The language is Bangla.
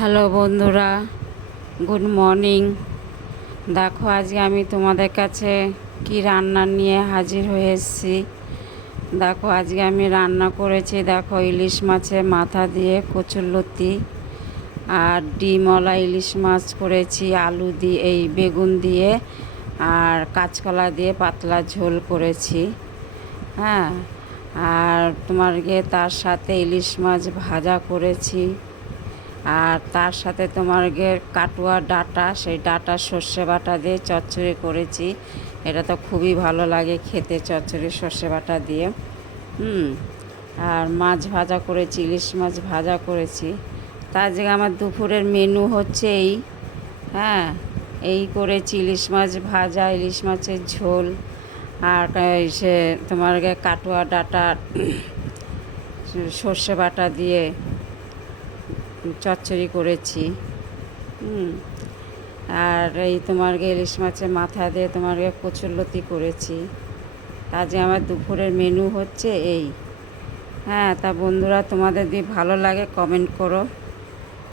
হ্যালো বন্ধুরা, গুড মর্নিং। দেখো আজকে আমি তোমাদের কাছে কি রান্না নিয়ে হাজির হয়ে এসেছি। দেখো আজকে আমি রান্না করেছি, দেখো ইলিশ মাছের মাথা দিয়ে কচুরলতি আর ডিমওয়ালা ইলিশ মাছ করেছি, আলু দিয়ে এই বেগুন দিয়ে আর কাঁচকলা দিয়ে পাতলা ঝোল করেছি। হ্যাঁ, আর তোমার গিয়ে তার সাথে ইলিশ মাছ ভাজা করেছি, আর তার সাথে তোমার গিয়ে কাটুয়া ডাঁটা, সেই ডাঁটা সর্ষে বাটা দিয়ে চচ্চড়ি করেছি। এটা তো খুবই ভালো লাগে খেতে, চচ্চড়ি সর্ষে বাটা দিয়ে। আর মাছ ভাজা করেছি, ইলিশ মাছ ভাজা করেছি। তার জায়গায় আমার দুপুরের মেনু হচ্ছে এই। হ্যাঁ, এই করেছি ইলিশ মাছ ভাজা, ইলিশ মাছের ঝোল, আর সে তোমার কাটুয়া ডাঁটা সর্ষে বাটা দিয়ে চচ্চড়ি করেছি। আর এই তোমার ইলিশ মাছের মাথা দিয়ে তোমার কচুরলতি করেছি। আজকে আমার দুপুরের মেনু হচ্ছে এই। হ্যাঁ, তা বন্ধুরা তোমাদের যদি ভালো লাগে কমেন্ট করো।